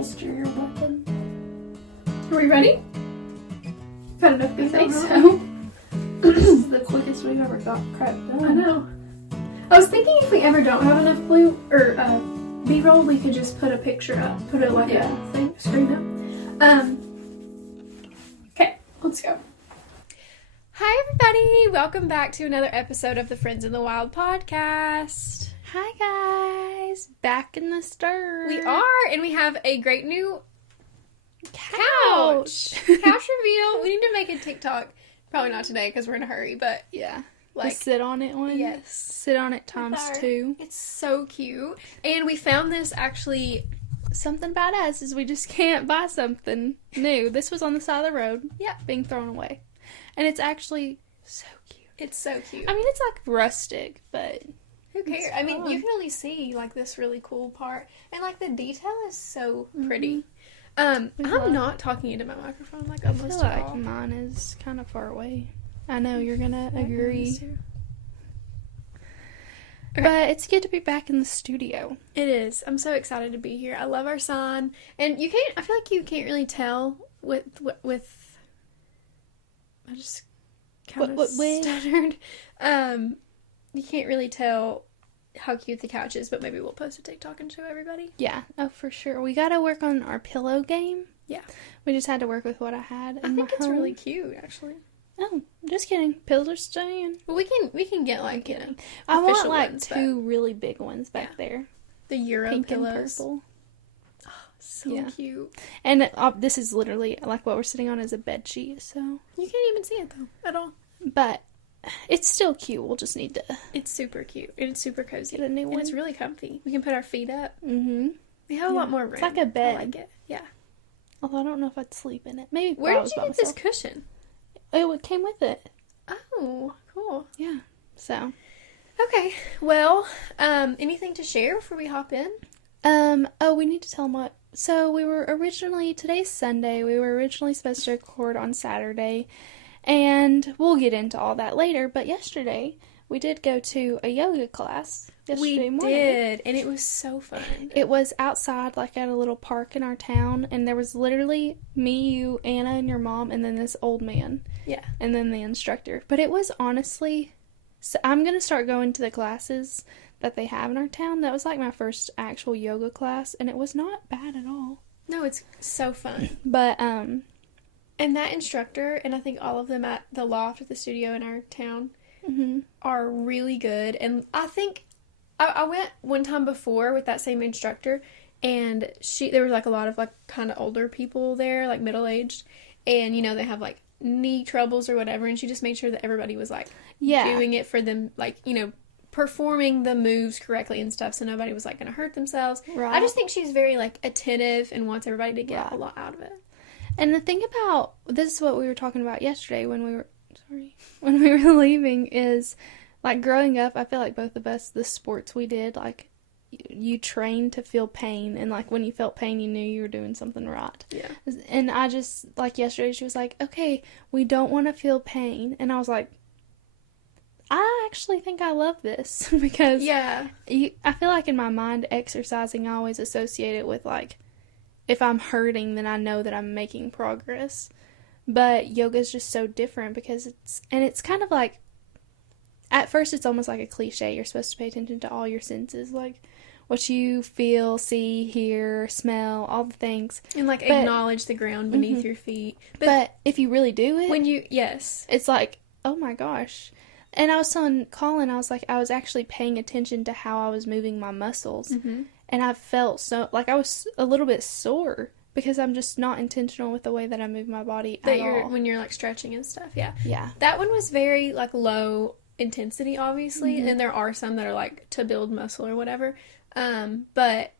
bolster your weapon. Are we ready? Got enough beef. I think so. This is the quickest we've ever got crap done. I know. I was thinking if we ever don't have enough blue or B-roll, we could just put a picture up, put it like a thing, screen up. Okay, let's go. Hi everybody! Welcome back to another episode of the Friends in the Wild podcast. Hi guys, back in the stir. We are, and we have a great new couch reveal. We need to make a TikTok. Probably not today because we're in a hurry, but yeah, like sit on it one. Yes, sit on it ×2. It's so cute, and we found this actually. Something about us is we just can't buy something new. This was on the side of the road. Yeah, being thrown away, and it's actually so cute. It's so cute. I mean, it's like rustic, but who cares? I mean, you can only see like this really cool part, and like the detail is so pretty. I'm not talking into my microphone like almost at all. Mine is kind of far away. I know you're gonna agree. Okay. But it's good to be back in the studio. It is. I'm so excited to be here. I love our sign, and I feel like you can't really tell with. I just kind of stuttered. You can't really tell how cute the couch is, but maybe we'll post a TikTok and show everybody. Yeah, oh for sure. We gotta work on our pillow game. Yeah, we just had to work with what I had. I think it's really cute, actually. Oh, just kidding. Pillows are staying. Well, we can get like I want like ones, two really big ones back there. The Euro pink pillows. And purple. Oh, so cute. And this is literally like what we're sitting on is a bed sheet, so you can't even see it though at all. But it's still cute. We'll just need to. It's super cute and it's super cozy. Get a new one. And it's really comfy. We can put our feet up. Mm-hmm. We have a lot more room. It's like a bed. I like it. Yeah. Although I don't know if I'd sleep in it. Maybe. Where did you get this cushion? Oh, it came with it. Oh, cool. Yeah. So. Okay. Well, anything to share before we hop in? Oh, we need to tell them what. So today's Sunday. We were originally supposed to record on Saturday, and we'll get into all that later. But yesterday, we did go to a yoga class. We did, and it was so fun. It was outside, like at a little park in our town, and there was literally me, you, Anna, and your mom, and then this old man. Yeah. And then the instructor. But it was honestly, so I'm going to start going to the classes that they have in our town. That was like my first actual yoga class, and it was not bad at all. No, it's so fun. But, and that instructor, and I think all of them at the loft at the studio in our town, are really good. And I think I went one time before with that same instructor, and there was like a lot of like kind of older people there, like middle-aged, and they have like knee troubles or whatever, and she just made sure that everybody was like doing it for them, like performing the moves correctly and stuff, so nobody was like gonna hurt themselves. Right. I just think she's very like attentive and wants everybody to get a lot out of it. And the thing about this is what we were talking about yesterday when we were leaving is like growing up, I feel like both of us, the sports we did, like you trained to feel pain, and like when you felt pain, you knew you were doing something right. Yeah. And I just, like yesterday, she was like, okay, we don't want to feel pain. And I was like, I actually think I love this because I feel like in my mind, exercising, I always associate it with like, if I'm hurting, then I know that I'm making progress. But yoga is just so different because it's kind of like, at first it's almost like a cliche. You're supposed to pay attention to all your senses, like what you feel, see, hear, smell, all the things. And like acknowledge the ground beneath your feet. But if you really do it, yes. It's like, oh my gosh. And I was telling Colin, I was like, I was actually paying attention to how I was moving my muscles. Mm-hmm. And I felt so, like I was a little bit sore because I'm just not intentional with the way that I move my body at all. When you're like stretching and stuff, yeah. Yeah. That one was very like low intensity, obviously, and there are some that are like to build muscle or whatever. But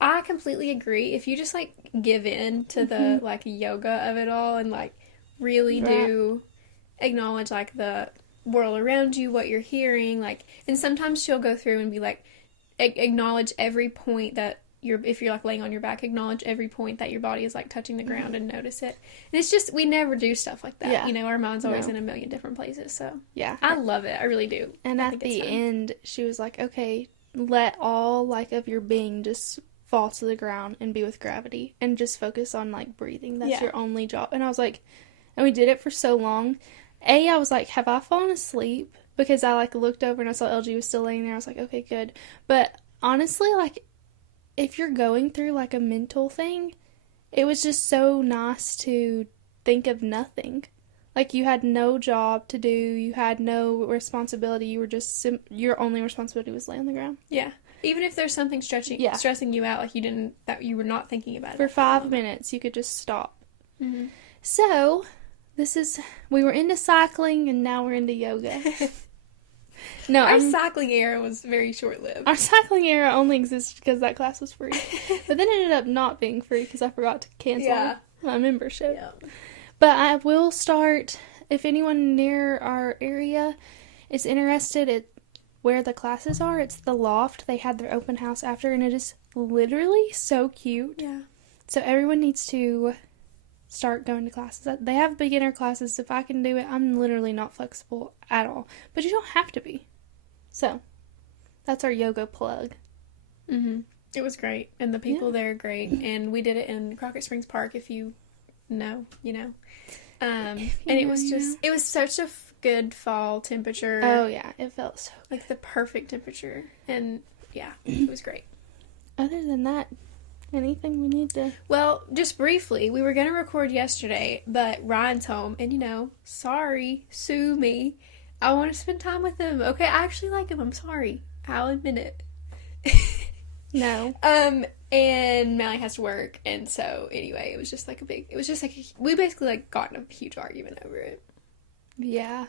I completely agree. If you just like give in to the like yoga of it all and like really do acknowledge like the world around you, what you're hearing, like, and sometimes she'll go through and be like, acknowledge every point that if you're like laying on your back, acknowledge every point that your body is like touching the ground and notice it. And it's just, we never do stuff like that. Our mind's always in a million different places. So I love it. I really do. And at the end, she was like, okay, let all like of your being just fall to the ground and be with gravity and just focus on, like, breathing. That's your only job. And I was like, and we did it for so long. I was like, have I fallen asleep? Because I, like, looked over and I saw LG was still laying there. I was like, okay, good. But honestly, like, if you're going through, like, a mental thing, it was just so nice to think of nothing. Like, you had no job to do. You had no responsibility. You were just, your only responsibility was lay on the ground. Yeah. Even if there's something stressing you out, like, that you were not thinking about it. For 5 minutes, you could just stop. Mm-hmm. So, we were into cycling, and now we're into yoga. No, our cycling era was very short-lived. Our cycling era only existed because that class was free. But then it ended up not being free because I forgot to cancel my membership. Yeah. But I will start, if anyone near our area is interested in where the classes are, it's the Loft. They had their open house after, and it is literally so cute. Yeah. So everyone needs to start going to classes. They have beginner classes. If I can do it, I'm literally not flexible at all. But you don't have to be. So, that's our yoga plug. Mm-hmm. It was great. And the people there are great. And we did it in Crockett Springs Park, if you know, you know. And it was just, it was such a good fall temperature. Oh, yeah. It felt so good. Like the perfect temperature. And, yeah, it was great. Other than that, anything we need to... Well, just briefly, we were going to record yesterday, but Ryan's home, and, you know, sorry, sue me. I want to spend time with him. Okay, I actually like him. I'm sorry. I'll admit it. No. And Mallie has to work, and so, anyway, it was just like we basically, like, got in a huge argument over it. Yeah.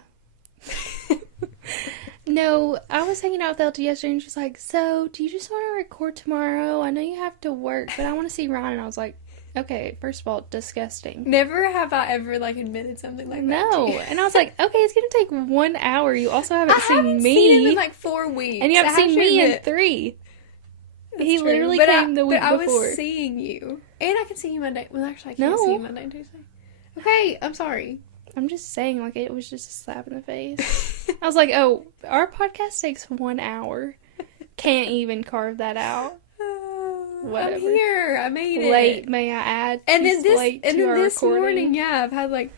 No, I was hanging out with LT yesterday, and she was like, so, do you just want to record tomorrow? I know you have to work, but I want to see Ryan. And I was like, okay, first of all, disgusting. Never have I ever, like, admitted something like that. No. And I was like, okay, it's going to take 1 hour. You also haven't seen me. Seen him in, like, 4 weeks. And you haven't seen me in 3. He true. literally came the week before. But I was seeing you. And I can see you Monday. Well, actually, I can't see you Monday and Tuesday. Okay, I'm sorry. I'm just saying, like, it was just a slap in the face. I was like, oh, our podcast takes 1 hour. Can't even carve that out. Whatever. I'm here. I made it. Late, may I add. And then this morning, I've had, like,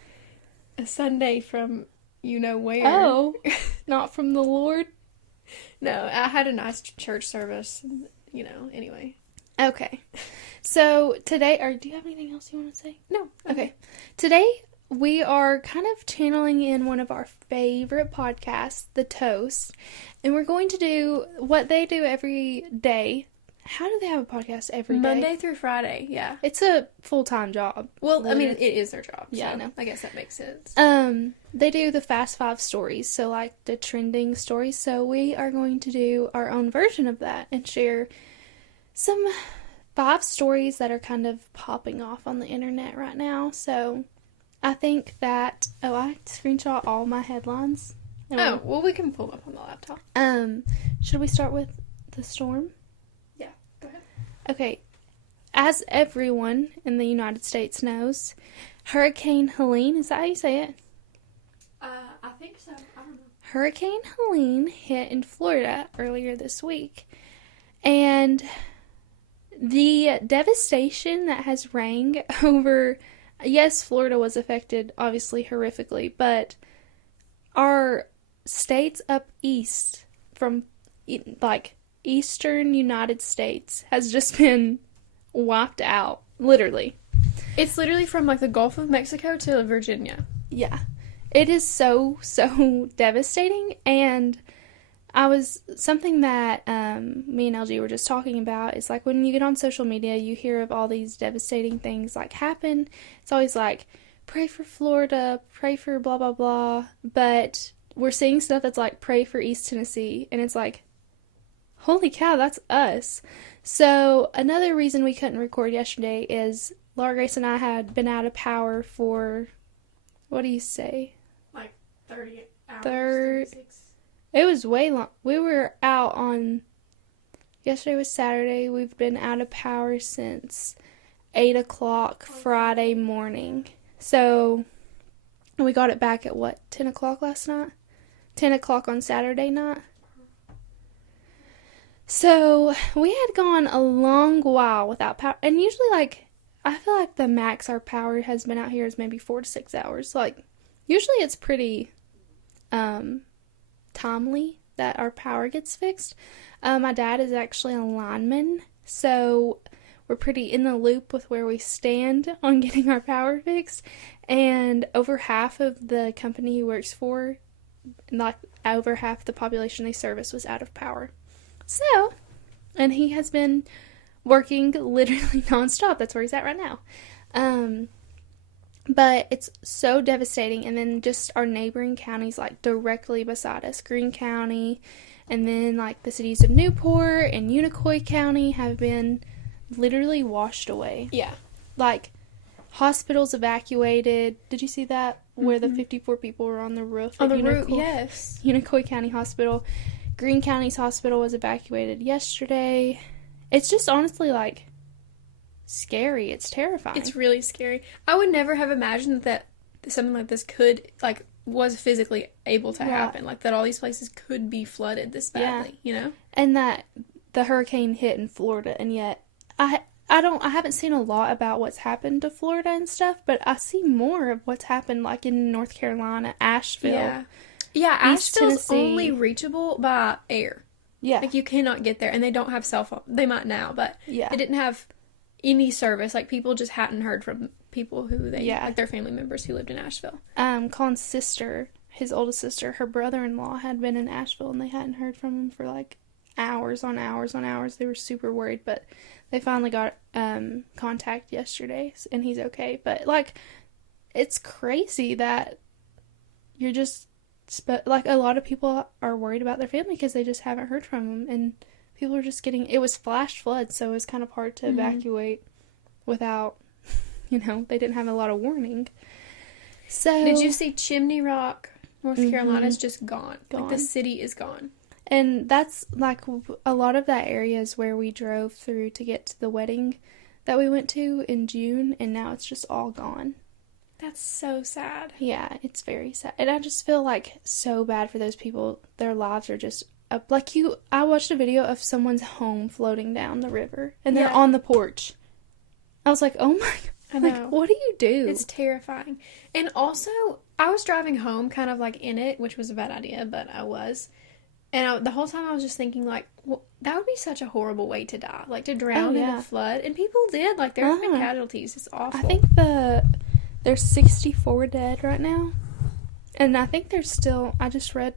a Sunday from you know where. Oh, not from the Lord? No, I had a nice church service, you know, anyway. Okay. So, today, do you have anything else you want to say? No. Okay. Today, we are kind of channeling in one of our favorite podcasts, The Toast, and we're going to do what they do every day. How do they have a podcast every day? Monday through Friday, yeah. It's a full-time job. Well, I mean, it is their job. Yeah, so I know. I guess that makes sense. They do the Fast 5 stories, so like the trending stories. So we are going to do our own version of that and share some 5 stories that are kind of popping off on the internet right now. So I think that, I screenshot all my headlines. Oh, well, we can pull them up on the laptop. Should we start with the storm? Yeah, go ahead. Okay. As everyone in the United States knows, Hurricane Helene, is that how you say it? I think so. I don't know. Hurricane Helene hit in Florida earlier this week. And the devastation that has rang over, yes, Florida was affected, obviously, horrifically, but our states up east from, like, eastern United States has just been wiped out, literally. It's literally from, like, the Gulf of Mexico to Virginia. Yeah. It is so devastating, and something that me and LG were just talking about is, like, when you get on social media, you hear of all these devastating things, like, happen. It's always like, pray for Florida, pray for blah, blah, blah, but we're seeing stuff that's like, pray for East Tennessee, and it's like, holy cow, that's us. So, another reason we couldn't record yesterday is Laura Grace and I had been out of power for, what do you say? Like 30 hours, 36. It was way long. We were out on, yesterday was Saturday. We've been out of power since 8 o'clock Friday morning. So, we got it back at what, 10 o'clock last night? 10 o'clock on Saturday night? So we had gone a long while without power, and usually, like, I feel like the max our power has been out here is maybe 4 to 6 hours. Like, usually it's pretty timely that our power gets fixed. My dad is actually a lineman, so we're pretty in the loop with where we stand on getting our power fixed. And over half of the company he works for, like over half the population they service, was out of power. So, and he has been working literally nonstop. That's where he's at right now. But it's so devastating. And then just our neighboring counties, like directly beside us, Greene County, and then like the cities of Newport and Unicoi County have been literally washed away. Yeah. Like, hospitals evacuated. Did you see that? Where the 54 people were on the roof. On the roof, yes. Unicoi County Hospital. Greene County's hospital was evacuated yesterday. It's just honestly, like, scary. It's terrifying. It's really scary. I would never have imagined that something like this could, like, was physically able to happen. Like, that all these places could be flooded this badly, you know? And that the hurricane hit in Florida, and yet I haven't seen a lot about what's happened to Florida and stuff, but I see more of what's happened, like, in North Carolina, Asheville. Yeah, Asheville's only reachable by air. Yeah. Like, you cannot get there, and they don't have cell phone. They might now, but they didn't have any service. Like, people just hadn't heard from people who like their family members who lived in Asheville. Colin's sister, his oldest sister, her brother-in-law had been in Asheville, and they hadn't heard from him for, like, hours on hours on hours. They were super worried, but they finally got contact yesterday, and he's okay. But, like, it's crazy that you're just, like, a lot of people are worried about their family because they just haven't heard from them, and people are just getting, it was flash flood, so it was kind of hard to evacuate without, they didn't have a lot of warning. So, did you see Chimney Rock, North Carolina's just gone. Like, the city is gone. And that's, like, a lot of that area is where we drove through to get to the wedding that we went to in June, and now it's just all gone. That's so sad. Yeah, it's very sad. And I just feel, like, so bad for those people. Their lives are just up. Like, I watched a video of someone's home floating down the river, and they're on the porch. I was like, oh my God. I know. Like, what do you do? It's terrifying. And also, I was driving home kind of, like, in it, which was a bad idea, but I was. And the whole time I was just thinking, like, well, that would be such a horrible way to die. Like, to drown in a flood. And people did. Like, there have been casualties. It's awful. I think there's 64 dead right now. And I think there's still, I just read,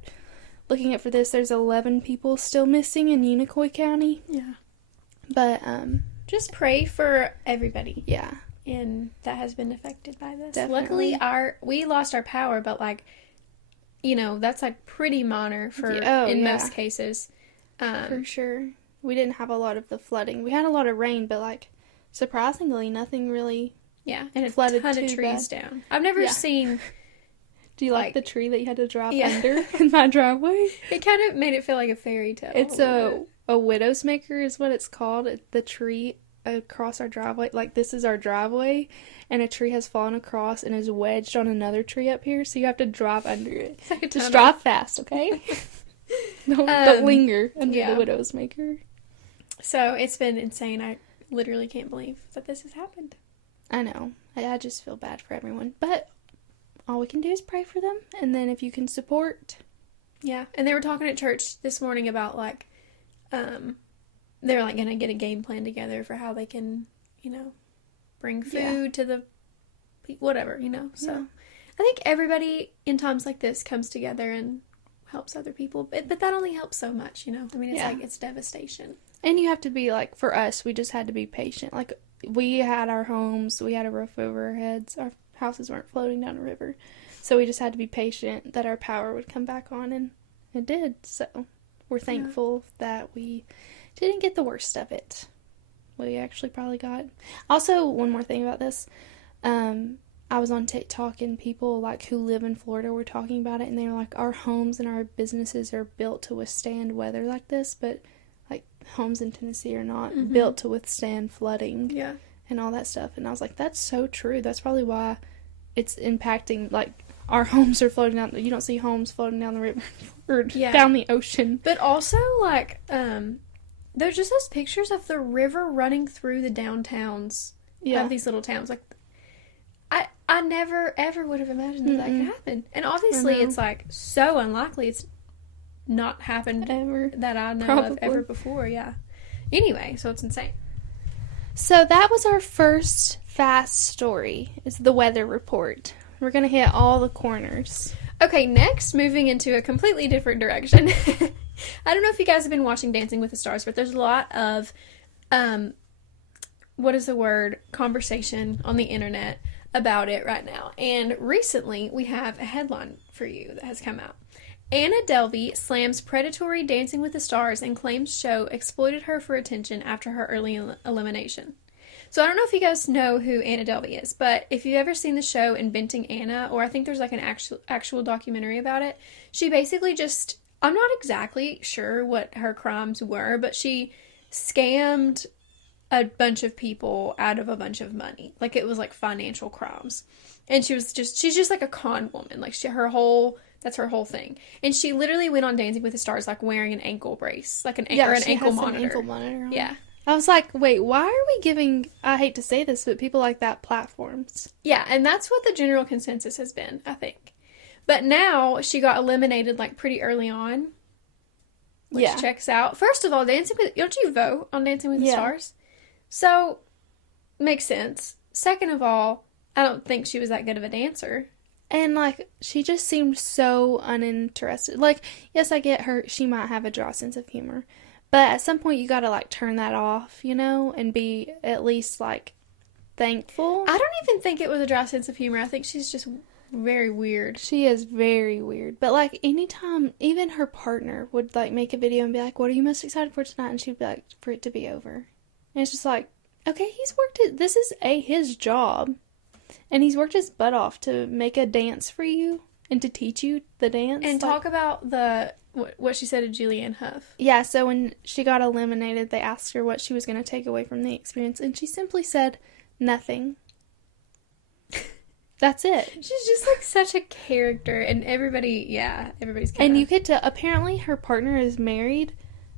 looking up for this, there's 11 people still missing in Unicoi County. Yeah. But, just pray for everybody. Yeah. And that has been affected by this. Definitely. Luckily, we lost our power, but, like, that's, like, pretty minor in most cases. For sure. We didn't have a lot of the flooding. We had a lot of rain, but, like, surprisingly, nothing really and flooded a ton of trees down. I've never seen... Do you like the tree that you had to drive under in my driveway? It kind of made it feel like a fairy tale. It's a widow's maker is what it's called. The tree across our driveway. Like, this is our driveway, and a tree has fallen across and is wedged on another tree up here, so you have to drive under it. Just drive fast, okay? Don't linger under the widow's maker. So, it's been insane. I literally can't believe that this has happened. I know. I just feel bad for everyone. But all we can do is pray for them, and then if you can support. Yeah, and they were talking at church this morning about, like, they're, like, going to get a game plan together for how they can, bring food to the whatever, So, I think everybody in times like this comes together and helps other people. But that only helps so much, I mean, it's like, it's devastation. And you have to be, like, for us, we just had to be patient. Like, we had our homes, we had a roof over our heads, our houses weren't floating down a river. So we just had to be patient that our power would come back on, and it did. So we're thankful that we didn't get the worst of it. We actually probably got... Also, one more thing about this. I was on TikTok, and people, like, who live in Florida were talking about it, and they were like, our homes and our businesses are built to withstand weather like this, but, like, homes in Tennessee are not built to withstand flooding and all that stuff. And I was like, that's so true. That's probably why it's impacting, like, our homes are floating down. You don't see homes floating down the river or down the ocean. But also, like, there's just those pictures of the river running through the downtowns of these little towns. Like, I never, ever would have imagined that could happen. And obviously, it's, like, so unlikely it's not happened ever that I know of ever before, yeah. Anyway, so it's insane. So that was our first fast story, is the weather report. We're going to hit all the corners. Okay, next, moving into a completely different direction. I don't know if you guys have been watching Dancing with the Stars, but there's a lot of, conversation on the internet about it right now. And recently, we have a headline for you that has come out. Anna Delvey slams predatory Dancing with the Stars and claims show exploited her for attention after her early elimination. So I don't know if you guys know who Anna Delvey is, but if you've ever seen the show Inventing Anna, or I think there's like an actual documentary about it, she basically just, I'm not exactly sure what her crimes were, but she scammed a bunch of people out of a bunch of money. Like, it was like financial crimes. And she's just like a con woman. Like, that's her whole thing. And she literally went on Dancing with the Stars, like, wearing an ankle brace. Like, an ankle monitor. An ankle monitor on. Yeah. I was like, wait, why are we giving, I hate to say this, but people like that platforms? Yeah, and that's what the general consensus has been, I think. But now, she got eliminated, like, pretty early on. Which checks out. First of all, don't you vote on Dancing with the Stars? So, makes sense. Second of all, I don't think she was that good of a dancer. And, like, she just seemed so uninterested. Like, yes, I get her, she might have a dry sense of humor. But at some point, you gotta, like, turn that off, you know? And be at least, like, thankful. I don't even think it was a dry sense of humor. I think she's just very weird. She is very weird. But, like, anytime, even her partner would, like, make a video and be like, what are you most excited for tonight? And she'd be like, for it to be over. And it's just like, okay, this is his job. And he's worked his butt off to make a dance for you and to teach you the dance. And talk about what she said to Julianne Hough. Yeah, so when she got eliminated, they asked her what she was going to take away from the experience. And she simply said, nothing. That's it. She's just like such a character. And everybody's And you get to, apparently her partner is married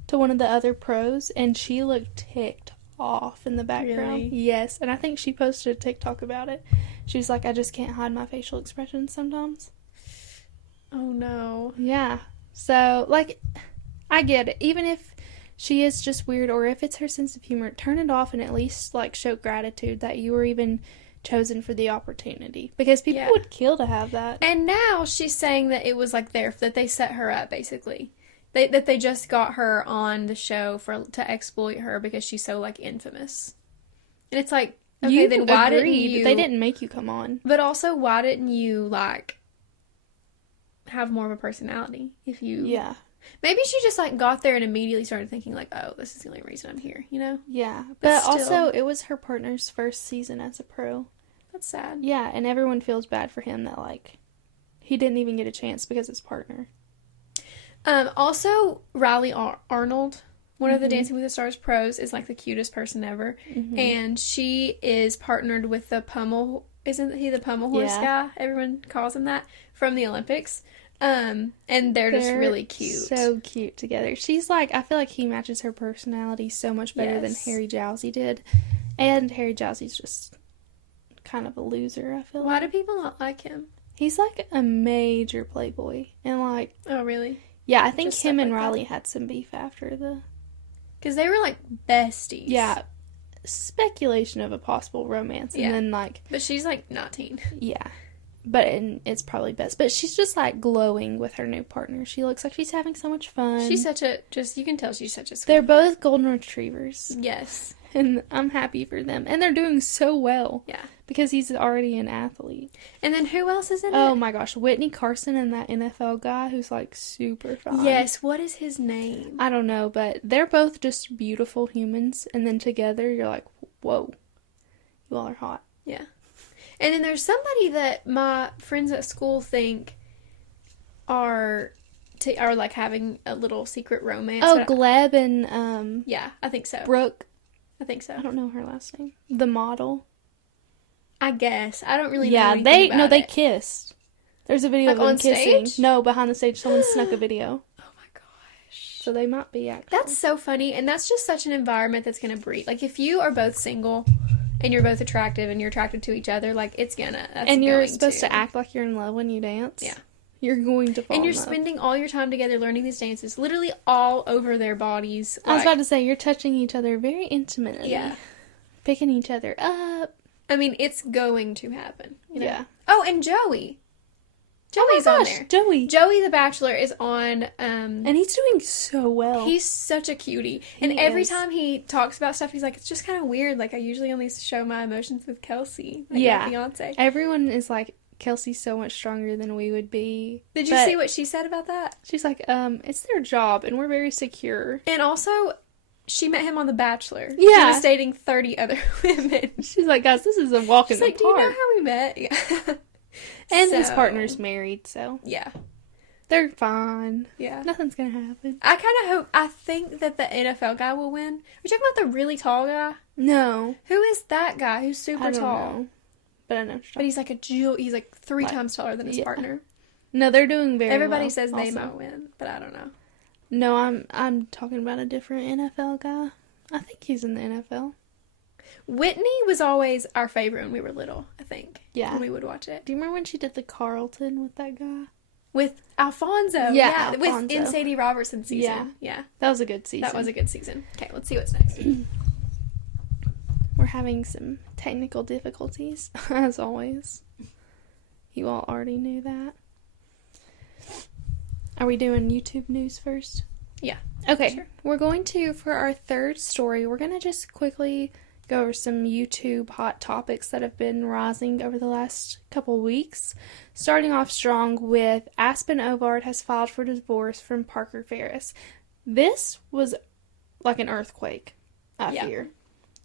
to one of the other pros. And she looked ticked off in the background. Really? Yes, and I think she posted a TikTok about it. She was like, I just can't hide my facial expressions sometimes. Oh no. Yeah. So, like, I get it. Even if she is just weird, or if it's her sense of humor, turn it off and at least, like, show gratitude that you were even chosen for the opportunity. Because people would kill to have that. And now she's saying that it was, like, that they set her up, basically. That they just got her on the show to exploit her because she's so, like, infamous. And it's like, okay, then why didn't you... They didn't make you come on. But also, why didn't you, like, have more of a personality? If you... Yeah. Maybe she just, like, got there and immediately started thinking, like, oh, this is the only reason I'm here, you know? Yeah. But also, it was her partner's first season as a pro. That's sad. Yeah, and everyone feels bad for him that, like, he didn't even get a chance because his partner... Also, Riley Arnold, one of the Dancing with the Stars pros, is like the cutest person ever. Mm-hmm. And she is partnered with the Pummel, isn't he the Pummel horse guy? Everyone calls him that, from the Olympics. And they're just really cute. So cute together. She's like, I feel like he matches her personality so much better than Harry Jowsey did. And Harry Jowsey's just kind of a loser, I feel like. Why do people not like him? He's like a major playboy. And like... Oh, really? Yeah, I think him and Riley had some beef after the... Because they were, like, besties. Yeah. Speculation of a possible romance. And then, like... But she's, like, 19. Yeah. But it's probably best. But she's just, like, glowing with her new partner. She looks like she's having so much fun. She's such a... you can tell she's such a sweet. They're both golden retrievers. Yes. And I'm happy for them. And they're doing so well. Yeah. Because he's already an athlete. And then who else is in it? Oh my gosh. Whitney Carson and that NFL guy who's like super fun. Yes. What is his name? I don't know. But they're both just beautiful humans. And then together you're like, whoa. You all are hot. Yeah. And then there's somebody that my friends at school think are like having a little secret romance. Oh, Gleb and yeah, I think so. Brooke. I think so. I don't know her last name. The model. I guess. I don't really know anything about they it. kissed. There's a video like of them on kissing. Stage? No, behind the stage. Someone snuck a video. Oh my gosh. So they might be actually. That's so funny, and that's just such an environment that's going to breed. Like, if you are both single and you're both attractive and you're attracted to each other, like, it's gonna... and you're supposed to act like you're in love when you dance. Yeah. You're going to fall And you're in love. spending all your time together learning these dances, literally all over their bodies. I was about to say, you're touching each other very intimately. Yeah. Picking each other up. I mean, it's going to happen. You know? Yeah. Oh, and Joey. Joey's on there. Joey the Bachelor is on. And he's doing so well. He's such a cutie. And every time he talks about stuff, he's like, it's just kind of weird. Like, I usually only show my emotions with Kelsey. Like, my fiance. Everyone is like, Kelsey's so much stronger than we would be. Did you see what she said about that? She's like, it's their job, and we're very secure. And also, she met him on The Bachelor. Yeah. He was dating 30 other women. She's like, guys, this is a walk in the park. Do you know how we met? Yeah. And his partner's married, so. Yeah. They're fine. Yeah. Nothing's gonna happen. I think that the NFL guy will win. Are you talking about the really tall guy? No. Who is that guy who's super tall? Know. But I know. But he's like he's like 3 times taller than his partner. No, they're doing very Everybody well says they also. might win, but I don't know. No, I'm talking about a different NFL guy. I think he's in the NFL. Whitney was always our favorite when we were little, I think. Yeah. When we would watch it. Do you remember when she did the Carlton with that guy? With Alfonso. Yeah, Alfonso. With in Sadie Robertson's season. Yeah. That was a good season. That was a good season. Okay, let's see what's next. We're having some technical difficulties, as always. You all already knew that. Are we doing YouTube news first? Yeah. Okay. Sure. We're going to, for our third story, we're going to just quickly go over some YouTube hot topics that have been rising over the last couple weeks. Starting off strong with Aspen Ovard has filed for divorce from Parker Ferris. This was like an earthquake, I fear.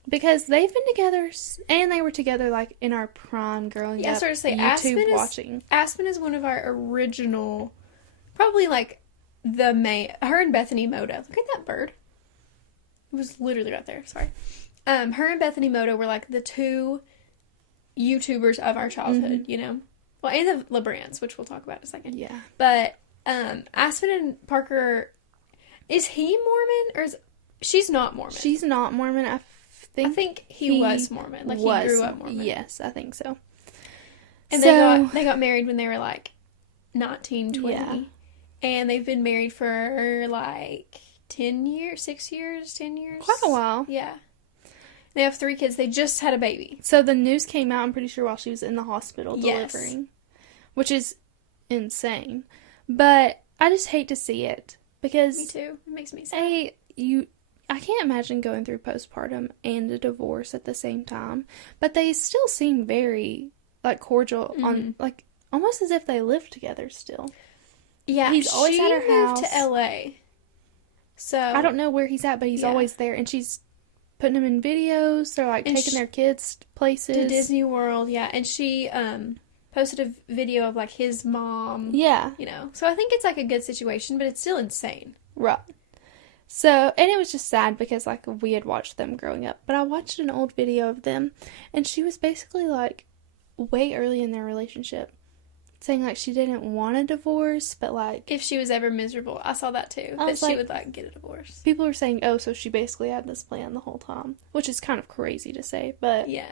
Because they've been together, and they were together like in our prime growing up. Yeah, sort of say YouTube watching. Aspen is one of our original, probably like the main. Her and Bethany Moto. Look at that bird. It was literally right there. Sorry. Her and Bethany Moto were like the two YouTubers of our childhood. You know, well, and the LeBrants, which we'll talk about in a second. Yeah. But Aspen and Parker, is he Mormon or is she's not Mormon? She's not Mormon. I think he was Mormon. Like, he grew up Mormon. Yes, I think so. And they got married when they were, like, 19, 20. Yeah. And they've been married for, like, 10 years, 6 years, 10 years. Quite a while. Yeah. They have 3 kids. They just had a baby. So the news came out, I'm pretty sure, while she was in the hospital delivering. Which is insane. But I just hate to see it. Because... Me too. It makes me sad. I can't imagine going through postpartum and a divorce at the same time. But they still seem very, like, cordial on, like, almost as if they live together still. Yeah, he's always at her house. She moved to L.A. So I don't know where he's at, but he's always there. And she's putting him in videos. They're, like, taking their kids places. To Disney World, yeah. And she posted a video of, like, his mom. Yeah. You know. So I think it's, like, a good situation, but it's still insane. Right. So, and it was just sad because, like, we had watched them growing up. But I watched an old video of them, and she was basically, like, way early in their relationship. Saying, like, she didn't want a divorce, but, like... If she was ever miserable. I saw that, too. That she would, like, get a divorce. People were saying, oh, so she basically had this plan the whole time. Which is kind of crazy to say, but... Yeah.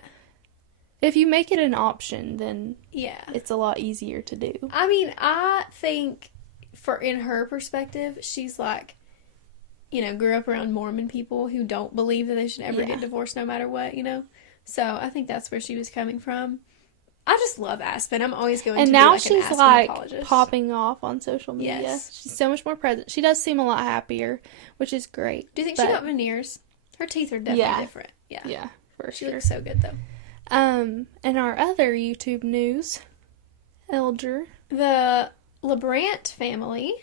If you make it an option, then... Yeah. It's a lot easier to do. I mean, I think, in her perspective, she's, like... You know, grew up around Mormon people who don't believe that they should ever get divorced no matter what, you know? So, I think that's where she was coming from. I just love Aspen. I'm always going to be, like, an Aspen apologist. And now she's, like, popping off on social media. Yes. She's so much more present. She does seem a lot happier, which is great. Do you think she got veneers? Her teeth are definitely different. Yeah. Yeah, for she sure. She looks so good, though. And our other YouTube news, Elger. The LeBrant family,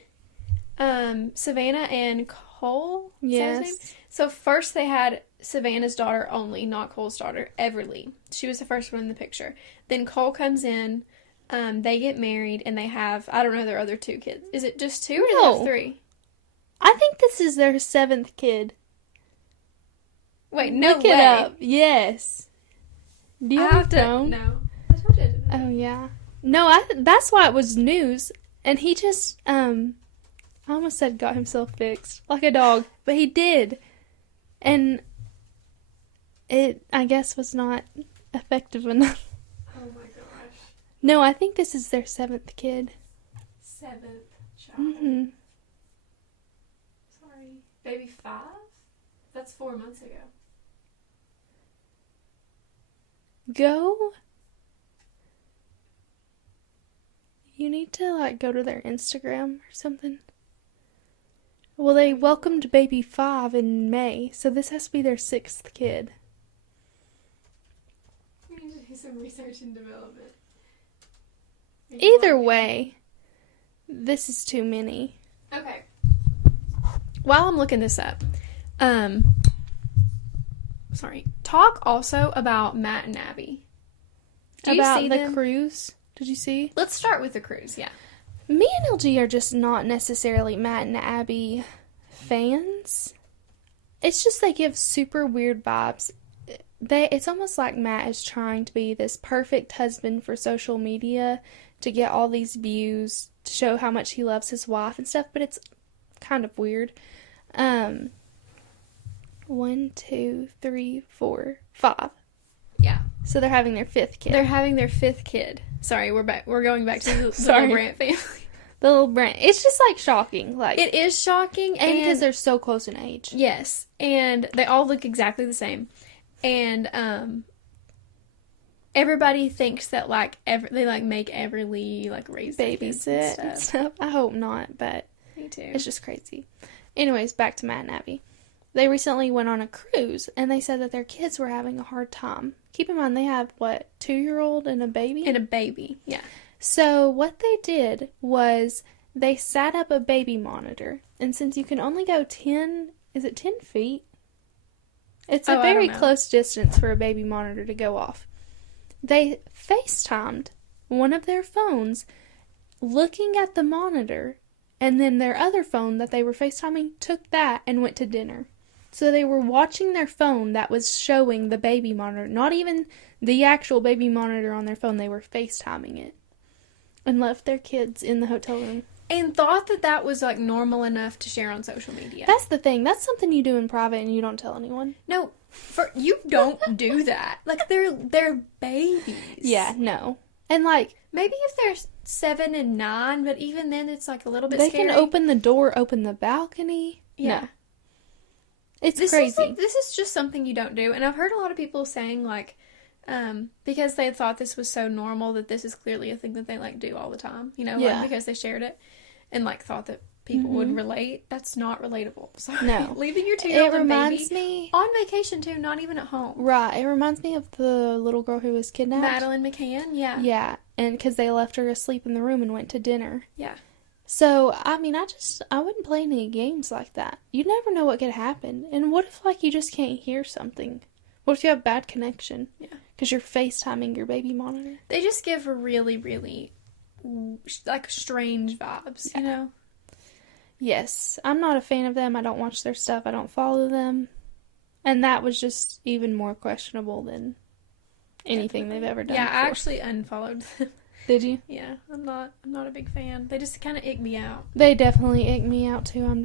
Savannah and Cole. Yes. So first they had Savannah's daughter only, not Cole's daughter, Everly. She was the first one in the picture. Then Cole comes in, they get married, and they have, I don't know their other 2 kids. Is it just 2 or do they have 3? I think this is their 7th kid. Wait, no Look it up. Yes. Do you have a phone? No. I told you I didn't. Oh, yeah. No, that's why it was news. And he just, I almost said got himself fixed. Like a dog. But he did. And it, I guess, was not effective enough. Oh my gosh. No, I think this is their 7th kid. 7th child. Mm-hmm. Sorry. Baby 5? That's 4 months ago. Go. You need to, like, go to their Instagram or something. Well, they welcomed baby 5 in May, so this has to be their 6th kid. We need to do some research and development. Either way, this is too many. Okay. While I'm looking this up, talk also about Matt and Abby. About the cruise? Did you see? Let's start with the cruise, yeah. Me and LG are just not necessarily Matt and Abby fans. It's just they give super weird vibes. It's almost like Matt is trying to be this perfect husband for social media to get all these views, to show how much he loves his wife and stuff, but it's kind of weird. 1, 2, 3, 4, 5. Yeah. So they're having their 5th kid. They're having their 5th kid. Sorry, we're back. We're going back to the little Brant family. The little Brant. It's just like shocking. Like it is shocking, and because they're so close in age. Yes, and they all look exactly the same, and everybody thinks that like they like make Everly like raise babysit and stuff. I hope not, but me too. It's just crazy. Anyways, back to Matt and Abby. They recently went on a cruise, and they said that their kids were having a hard time. Keep in mind, they have, 2-year-old and a baby? And a baby, yeah. So what they did was they sat up a baby monitor, and since you can only go 10 feet? It's a very close distance for a baby monitor to go off. They FaceTimed one of their phones looking at the monitor, and then their other phone that they were FaceTiming took that and went to dinner. So they were watching their phone that was showing the baby monitor, not even the actual baby monitor on their phone. They were FaceTiming it and left their kids in the hotel room. And thought that was like normal enough to share on social media. That's the thing. That's something you do in private and you don't tell anyone. No, you don't do that. Like they're babies. Yeah, no. And like maybe if they're 7 and 9, but even then it's like a little bit they scary. can open the door, open the balcony. Yeah. No. It's crazy. This is just something you don't do. And I've heard a lot of people saying, like, because they thought this was so normal that this is clearly a thing that they, like, do all the time. You know, like, because they shared it and, like, thought that people would relate. That's not relatable. Sorry. No. Leaving your 2-year-old baby me on vacation, too, not even at home. Right. It reminds me of the little girl who was kidnapped. Madeline McCann, yeah. Yeah. And because they left her asleep in the room and went to dinner. Yeah. So, I mean, I wouldn't play any games like that. You never know what could happen. And what if, like, you just can't hear something? What if you have bad connection? Yeah. Because you're FaceTiming your baby monitor. They just give really, really, like, strange vibes, you know? Yes. I'm not a fan of them. I don't watch their stuff. I don't follow them. And that was just even more questionable than anything they've ever done Yeah, before. I actually unfollowed them. Did you? Yeah, I'm not a big fan. They just kind of ick me out. They definitely ick me out too. I'm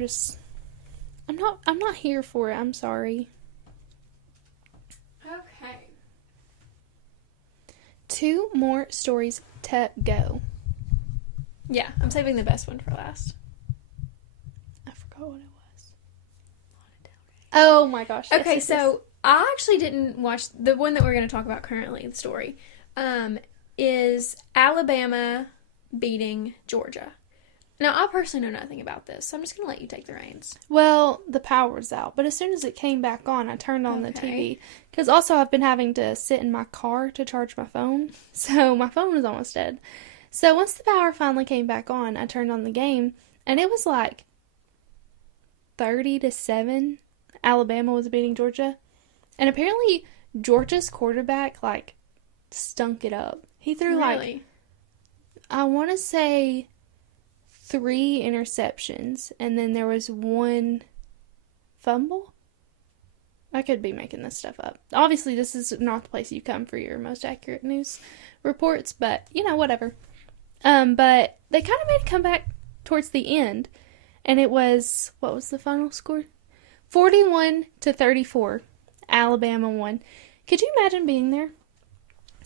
not here for it. I'm sorry. Okay. 2 more stories to go. Yeah, I'm saving the best one for last. I forgot what it was. Lana Del Rey. Oh my gosh. Yes, Okay, yes, so I actually didn't watch the one that we're going to talk about currently, the story. Is Alabama beating Georgia. Now, I personally know nothing about this, so I'm just going to let you take the reins. Well, the power was out, but as soon as it came back on, I turned on the TV. Because also I've been having to sit in my car to charge my phone, so my phone was almost dead. So once the power finally came back on, I turned on the game, and it was like 30-7. Alabama was beating Georgia. And apparently Georgia's quarterback, like, stunk it up. He threw, like, I want to say 3 interceptions, and then there was 1 fumble. I could be making this stuff up. Obviously, this is not the place you come for your most accurate news reports, but, you know, whatever. But they kind of made a comeback towards the end, And it was, what was the final score? 41-34. Alabama won. Could you imagine being there?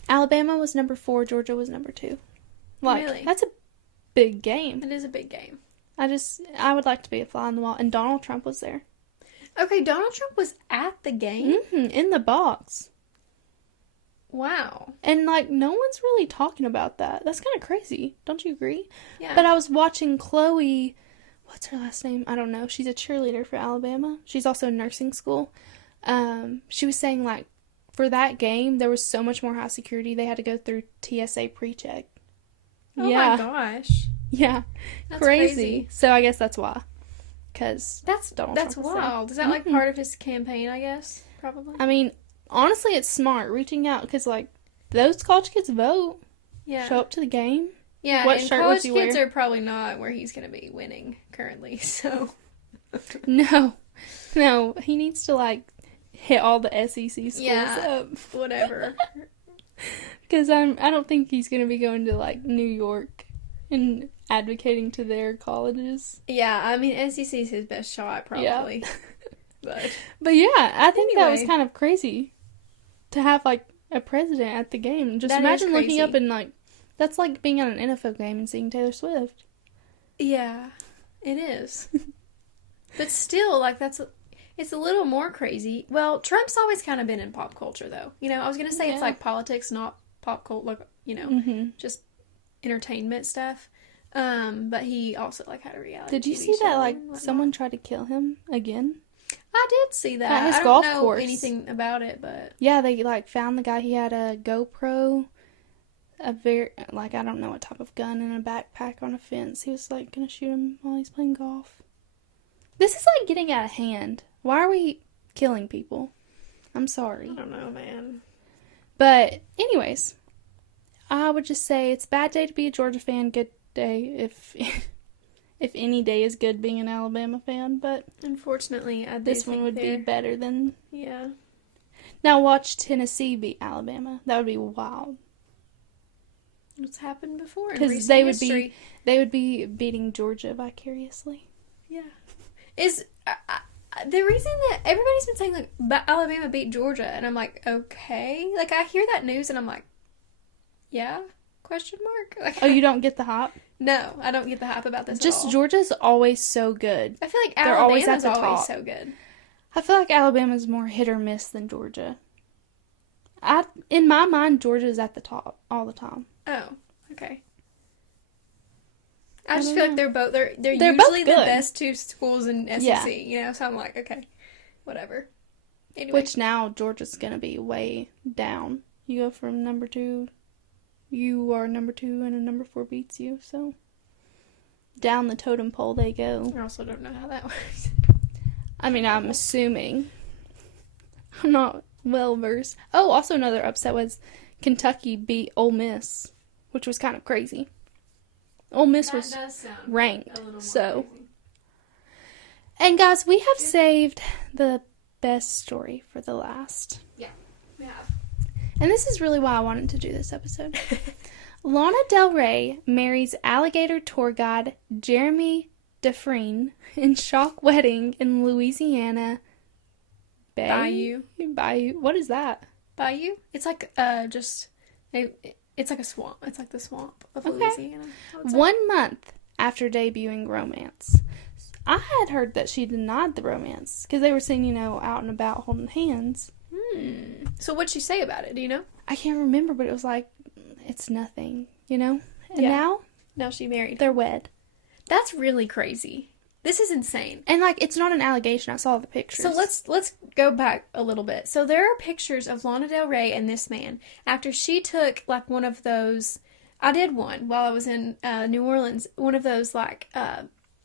Alabama was number 4, Georgia was number 2. Like, really? That's a big game. It is a big game. I would like to be a fly on the wall. And Donald Trump was there. Okay, Donald Trump was at the game? In the box. Wow. And, like, no one's really talking about that. That's kind of crazy. Don't you agree? Yeah. But I was watching Chloe, what's her last name? I don't know. She's a cheerleader for Alabama. She's also in nursing school. She was saying, like, for that game, there was so much more high security. They had to go through TSA pre-check. Oh, my gosh. Yeah. That's crazy. So I guess that's why. Because Donald Trump was wild. Is that, like, part of his campaign, I guess? Probably. I mean, honestly, it's smart reaching out because, like, those college kids vote. Yeah. Show up to the game. Yeah, what and shirt college kids are probably not where he's going to be winning currently, so. No, he needs to, like, hit all the SEC schools up. Whatever. Because I don't think he's going to be going to, like, New York and advocating to their colleges. Yeah, I mean, SEC is his best shot, probably. Yeah. But yeah, I think that was kind of crazy to have, like, a president at the game. Just imagine looking up and, like, that's like being at an NFL game and seeing Taylor Swift. Yeah, it is. But still, like, it's a little more crazy. Well, Trump's always kind of been in pop culture, though. You know, I was going to say it's like politics, not pop culture, like, you know, just entertainment stuff. But he also, like, had a reality Did you see that, like, someone tried to kill him again? I did see that. At his I golf don't know course. anything about it, but... Yeah, they, like, found the guy. He had a GoPro, I don't know what type of gun, in a backpack on a fence. He was, like, gonna shoot him while he's playing golf. This is, like, getting out of hand. Why are we killing people? I'm sorry. I don't know, man. But, anyways, I would just say it's a bad day to be a Georgia fan, good day if any day is good being an Alabama fan, but unfortunately, this one would be better than... Yeah. Now watch Tennessee beat Alabama. That would be wild. It's happened before in recent history. They would be beating Georgia vicariously. Yeah. Is the reason that everybody's been saying, like, Alabama beat Georgia, and I'm like, okay. Like, I hear that news, and I'm like, yeah? Question mark? Like, oh, you don't get the hype? No, I don't get the hype about this Just at all. Georgia's always so good. I feel like Alabama's always so good. I feel like Alabama's more hit or miss than Georgia. In my mind, Georgia's at the top all the time. Oh, okay. I just feel like they're usually both the best two schools in SEC, you know? So I'm like, okay, whatever. Anyway. Which now Georgia's going to be way down. You go from number 2, you are number 2, and a number 4 beats you, so down the totem pole they go. I also don't know how that works. I mean, I'm assuming. I'm not well versed. Oh, also another upset was Kentucky beat Ole Miss, which was kind of crazy. Ole Miss was ranked, so. Crazy. And guys, we have saved the best story for the last. Yeah, we have. And this is really why I wanted to do this episode. Lana Del Rey marries alligator tour guide Jeremy Dufresne in shock wedding in Louisiana. Bayou. What is that? Bayou? It's like it's like a swamp. It's like the swamp of Louisiana. 1 month after debuting Romance. I had heard that she denied the romance because they were seen, out and about holding hands. So what'd she say about it? Do you know? I can't remember, but it was like, it's nothing, And now she married. They're wed. That's really crazy. This is insane. And, like, it's not an allegation. I saw the pictures. So let's go back a little bit. So there are pictures of Lana Del Rey and this man after she took, like, one of those... I did one while I was in New Orleans. One of those, like,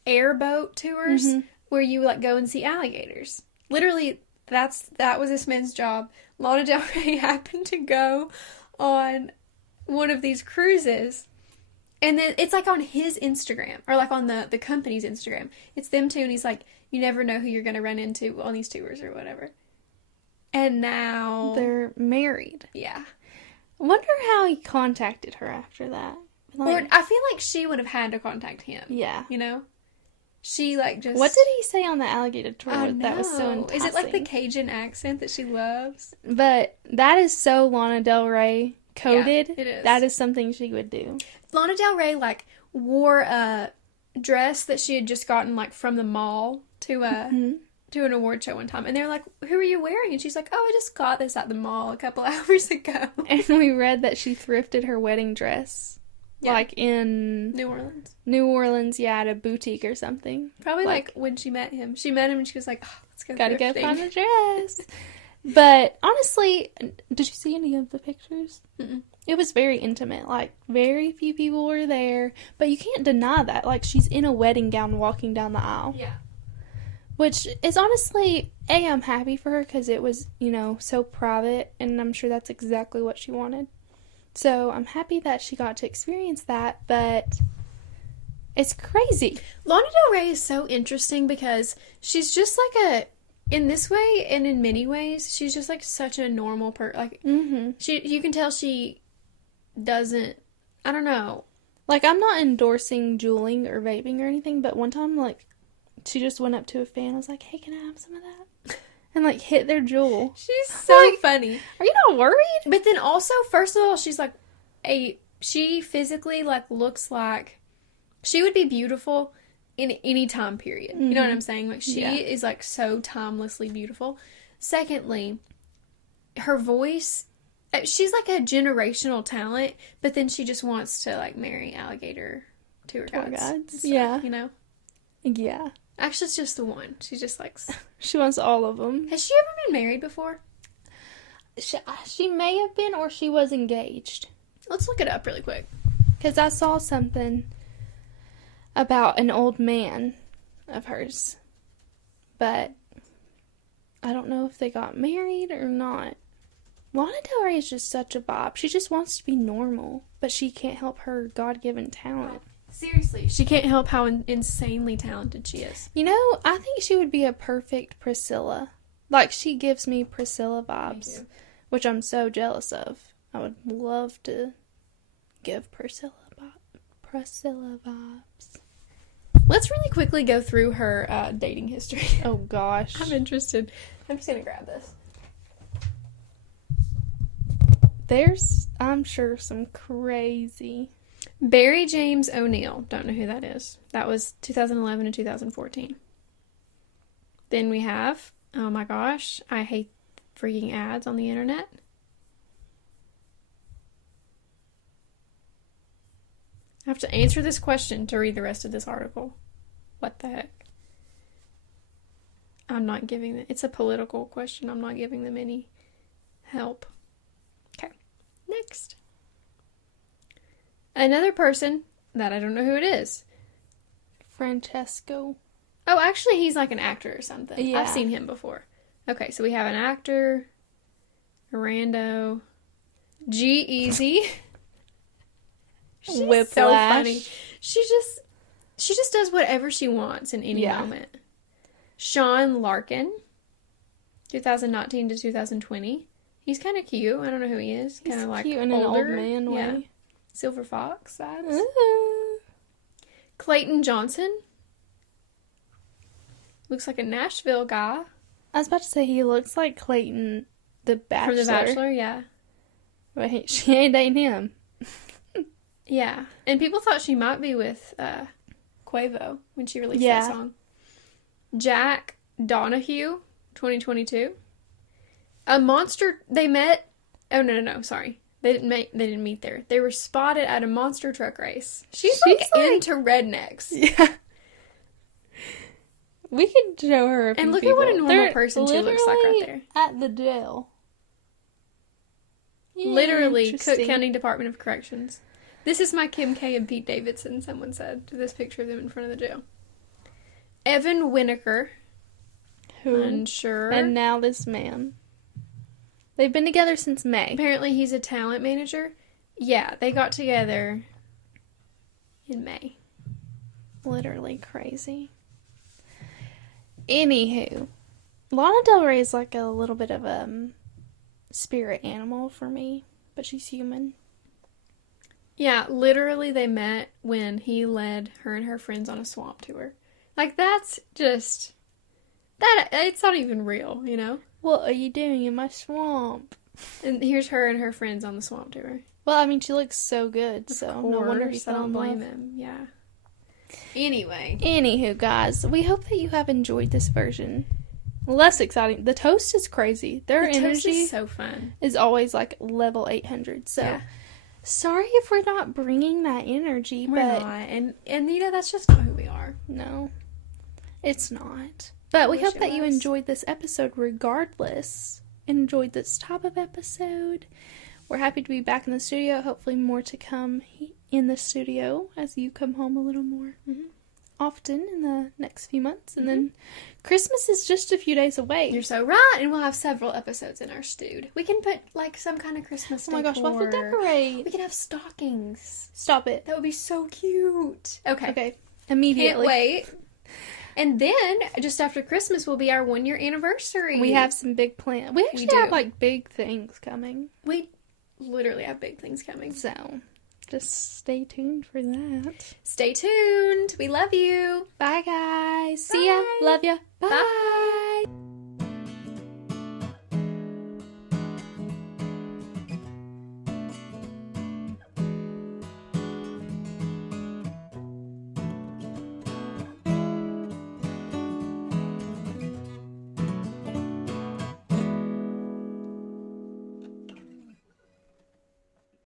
airboat tours where you, like, go and see alligators. Literally, that was this man's job. Lana Del Rey happened to go on one of these cruises. And then it's like on his Instagram, or like on the company's Instagram. It's them two, and he's like, you never know who you're going to run into on these tours or whatever. And now... they're married. Yeah. I wonder how he contacted her after that. Or I feel like she would have had to contact him. Yeah. She, like, just... What did he say on the alligator tour? I know. That was so enticing. Is it, like, the Cajun accent that she loves? But that is so Lana Del Rey coded. Yeah, it is. That is something she would do. Lana Del Rey, like, wore a dress that she had just gotten, like, from the mall to an award show one time. And they were like, who are you wearing? And she's like, oh, I just got this at the mall a couple hours ago. And we read that she thrifted her wedding dress. Yeah. Like in... New Orleans, yeah, at a boutique or something. Probably, like, when she met him. She met him and she was like, oh, let's go Gotta thrifting. go find a dress. But, honestly, did you see any of the pictures? Mm-mm. It was very intimate. Like, very few people were there. But you can't deny that. Like, she's in a wedding gown walking down the aisle. Yeah. Which is honestly, I'm happy for her because it was, so private. And I'm sure that's exactly what she wanted. So, I'm happy that she got to experience that, but it's crazy. Lana Del Rey is so interesting because she's just like in this way and in many ways, she's just like such a normal person. Like, you can tell she doesn't, I don't know. Like, I'm not endorsing juuling or vaping or anything, but one time, like, she just went up to a fan and was like, hey, can I have some of that? And, like, hit their jewel. She's so funny. Are you not worried? But then also, first of all, she's like, she physically, like, looks like she would be beautiful in any time period. You know what I'm saying? Like, she is, like, so timelessly beautiful. Secondly, her voice, she's, like, a generational talent, but then she just wants to, like, marry alligator tour guides. Yeah. You know? Yeah. Actually, it's just the one. She just likes... She wants all of them. Has she ever been married before? She may have been, or she was engaged. Let's look it up really quick. Because I saw something about an old man of hers. But I don't know if they got married or not. Lana Del Rey is just such a bop. She just wants to be normal, but she can't help her God-given talent. Seriously, she can't help how insanely talented she is. I think she would be a perfect Priscilla. Like, she gives me Priscilla vibes, which I'm so jealous of. I would love to give Priscilla vibes. Let's really quickly go through her dating history. Oh, gosh. I'm interested. I'm just going to grab this. There's, I'm sure, some crazy... Barry James O'Neill. Don't know who that is. That was 2011 and 2014. Then we have, oh my gosh, I hate freaking ads on the internet. I have to answer this question to read the rest of this article. What the heck? I'm not giving them, it's a political question. I'm not giving them any help. Okay, next. Another person that I don't know who it is. Francesco. Oh, actually, he's like an actor or something. Yeah. I've seen him before. Okay, so we have an actor, a rando, G-Eazy. Whiplash. So funny. She just does whatever she wants in any moment. Sean Larkin, 2019 to 2020. He's kind of cute. I don't know who he is. Kind of like cute in older. an old man way. Yeah. Silver Fox vibes. Clayton Johnson. Looks like a Nashville guy. I was about to say he looks like Clayton the Bachelor. From The Bachelor, yeah. But she ain't dating him. Yeah. And people thought she might be with Quavo when she released that song. Jack Donahue, 2022. A monster, they met, oh no, sorry. They didn't meet there. They were spotted at a monster truck race. She's like into rednecks. Yeah. We could show her a few and look people. At what a normal person she looks like right there. At the jail. Literally, Cook County Department of Corrections. This is my Kim K and Pete Davidson, someone said, to this picture of them in front of the jail. Evan Winokur. Who? Unsure. And now this man. They've been together since May. Apparently he's a talent manager. Yeah, they got together in May. Literally crazy. Anywho, Lana Del Rey is like a little bit of a spirit animal for me, but she's human. Yeah, literally they met when he led her and her friends on a swamp tour. Like, that's just... It's not even real, you know? What are you doing in my swamp? And here's her and her friends on the swamp tour. Well, I mean, she looks so good, so no wonder he fell in love. I don't blame him, yeah. Anyway. Anywho, guys, we hope that you have enjoyed this version. Less exciting. The toast is crazy. Their energy toast is so fun. Is always like level 800. So, yeah. Sorry if we're not bringing that energy, we're not. And you know, that's just not who we are. No, it's not. But we hope that you enjoyed this episode regardless. Enjoyed this type of episode. We're happy to be back in the studio. Hopefully more to come in the studio as you come home a little more often in the next few months. And then Christmas is just a few days away. You're so right. And we'll have several episodes in our stewed. We can put like some kind of Christmas decor. Oh my gosh, we'll have to decorate. We can have stockings. Stop it. That would be so cute. Okay. Immediately. Can't wait. And then, just after Christmas will be our 1-year anniversary. We have some big plans. We actually have, like, big things coming. We literally have big things coming. So, just stay tuned for that. Stay tuned. We love you. Bye, guys. See ya. Love ya. Bye. Bye.